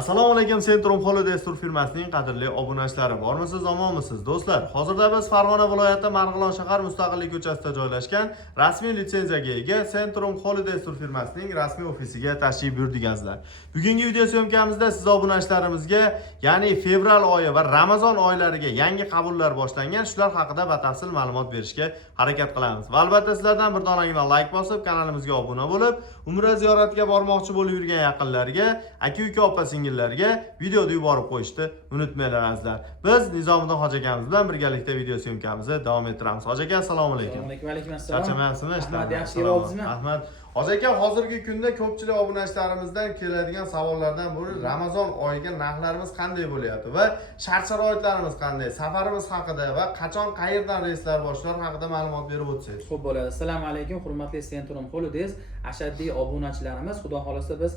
Assalomu alaykum, Centrum Holidays tur firmasining qadrli obunachilari. Bormisiz, omonmisiz do'stlar? Hozirda biz Farg'ona viloyati Marg'ilon shahar Mustaqillik ko'chasida joylashgan rasmiy litsenziyaga ega Centrum Holidays tur firmasining rasmiy ofisiga tashrif buyurdingizlar. Bugungi video syomkamizda siz obunachilarimizga, ya'ni fevral oyi va Ramazon oylariga yangi qabullar boshlangan, shular haqida batafsil ma'lumot berishga harakat qilamiz. Va albatta sizlardan bir donagina like bosib, kanalimizga obuna bo'lib, umra ziyoratiga bormoqchi bo'lib yurgan yaqinlarga, aka-uka, opa-singillarga videoni yuborib qo'yishni unutmanglar azizlar. Biz Nizomiddin hoji akamiz bilan birgalikda video syomkamizni davom ettiramiz. Hoji aka, assalomu alaykum. Va alaykum assalom. Charchamayapsizmi? Ahmad, yaxshi kelibsizmi? Ahmad. Hoji aka, hozirgi kunda ko'pchilik obunachilarimizdan keladigan savollardan biri Ramazon oyiga narxlarimiz qanday bo'lyapti va shart-sharoitlarimiz qanday, safarimiz haqida va qachon qayerdan reyslar bor, shular haqida ma'lumot berib o'tsangiz. Xo'p bo'ladi. Assalomu alaykum, hurmatli Centrum Holidays ashaddiy obunachilarimiz. Xudo xolasa biz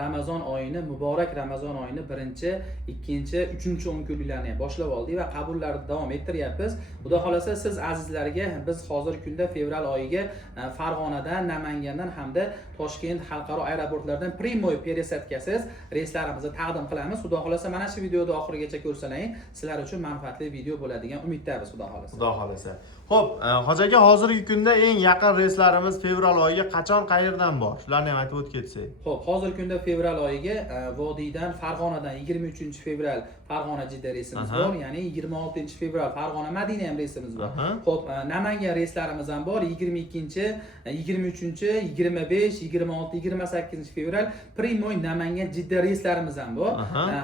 Ramazon oyini, muborak Ramazon oyini 1, 2, 3 10 kunlarni boshlab oldik va qabullarni davom ettiryapmiz. Xudo xolasa siz azizlarga biz hozirgi kunda fevral oyiga Farg'onadan, Namangandan hamda Toshkent xalqaro aeroportlaridan primoy peresadkasiz reyslarimizni taqdim qilamiz. Xudo xolasa mana shu videoni oxirigacha ko'rsalaring, sizlar uchun manfaatli video bo'ladigan umiddamiz, xudo xolasa. Xudo xolasa. Xo'p, hoji aka, hozirgi kunda eng yaqin reyslarimiz fevral oyiga qachon, qayerdan bor? Shularni ham aytib o'tsak. Xo'p, hozirgi kunda fevral oyiga Vodiydan, Farg'onadan 23 fevral Farg'ona Jidda reysimiz bor, ya'ni 26 fevral Farg'ona Madina ham reysimiz bor. Xo'p, Namangan reyslarimiz ham bor, 22, 23, 25, 26, 28 fevral primoy Namangan Jidda reyslarimiz ham bor.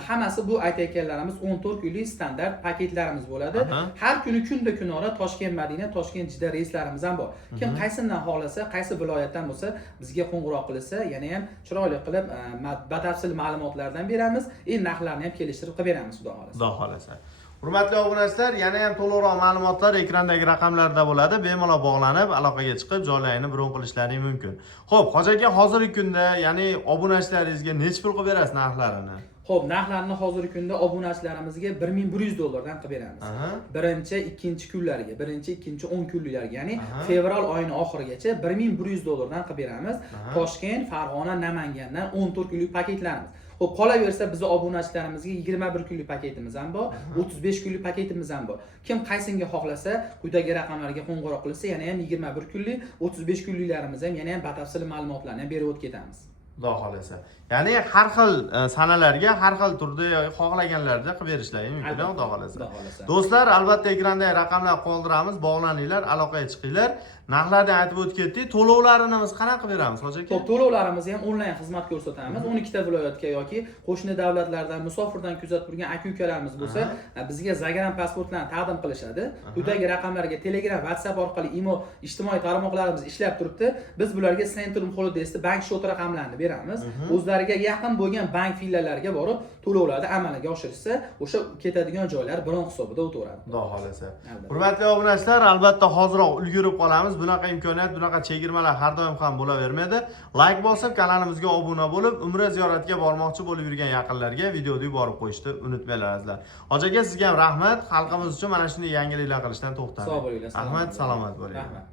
Hammasi bu aytayotganlarimiz 14 kunlik standart paketlarimiz bo'ladi. Har kuni kunda kunora Toshkent Madina, Toshkent Jidda reyslarimiz ham bor. Kim qaysidan xohlasa, qaysi viloyatdan bo'lsa, bizga qo'ng'iroq qilsa, yana ham chiroyli qilib batafsil ma'lumotlardan beramiz, narxlarni ham kelishtirib qilib beramiz, xudo xolasa. Xudo xolasa. Hurmatli obunachilar, yana ham to'liqroq ma'lumotlar ekrandagi raqamlarda bo'ladi. Bemalol bog'lanib, aloqaga chiqib, joylarini bron qilishlaring mumkin. Xo'p, hoji aka, hozirgi kunda, ya'ni obunachilaringizga necha pul qilib berasiz narxlarini? Xo'p, narxlarni hozirgi kunda obunachilarimizga $1100 dan qilib beramiz. Birinchi, ikkinchi kunlarga, birinchi, ikkinchi 10 kunliklarga, ya'ni fevral oyining oxirigacha $1100 dan qilib beramiz. Toshkent, Farg'ona, Namangandan 14 kunlik paketlarimiz. Xo'p, qolaversa bizning obunachilarimizga 21 kunlik paketimiz ham bor, 35 kunlik paketimiz ham bor. Kim qaysinga xohlasa, quyidagi raqamlarga qo'ng'iroq qilsa, yana ham 21 kunlik, 35 kunliklarimiz ham, yana ham batafsil ma'lumotlarni ham berib o'tib ketamiz. Xudo xolasa. Ya'ni har xil sanalarga, har xil turda xohlaganlarida qilib berishlaring mumkin, xudo xolasa. Do'stlar, albatta ekranda raqamlar qoldiramiz, bog'laninglar, aloqaga chiqinglar. Narxlarni aytib o'tib ketdik. To'lovlarimiz qanaqa qilib beramiz, hoji aka? Xo'p, to'lovlarimizni ham onlayn xizmat ko'rsatamiz. 12 ta viloyatga yoki qo'shni davlatlardan, musofirdan kuzatib turgan aka-ukalarimiz bo'lsa, bizga Zagran pasportlarni taqdim qilishadi. Quyidagi raqamlarga Telegram, WhatsApp orqali, imo, ijtimoiy tarmoqlarimiz ishlab turibdi. Biz bularga Centrum Holidays bank shot raqamlarini beramiz. O'zlariga yaqin bo'lgan bank filiallariga borib, to'lovlarni amalga oshirishsa, o'sha ketadigan joylar bron hisobida o'taveradi. Xudo xolasa. Hurmatli obunachilar, albatta hoziroq ulgurib qolamiz. Bunaqa imkoniyat, bunaqa chegirmalar har doim ham bo'lavermaydi. Like bosib, kanalimizga obuna bo'lib, umra ziyoratiga bormoqchi bo'lib yurgan yaqinlarga videoni yuborib qo'yishni unutmanglar azizlar. Hoji aka, sizga ham rahmat. Xalqimiz uchun mana shunday yangiliklar qilishdan to'xtang. Sog' bo'linglar. Rahmat, salomat bo'ling. Rahmat.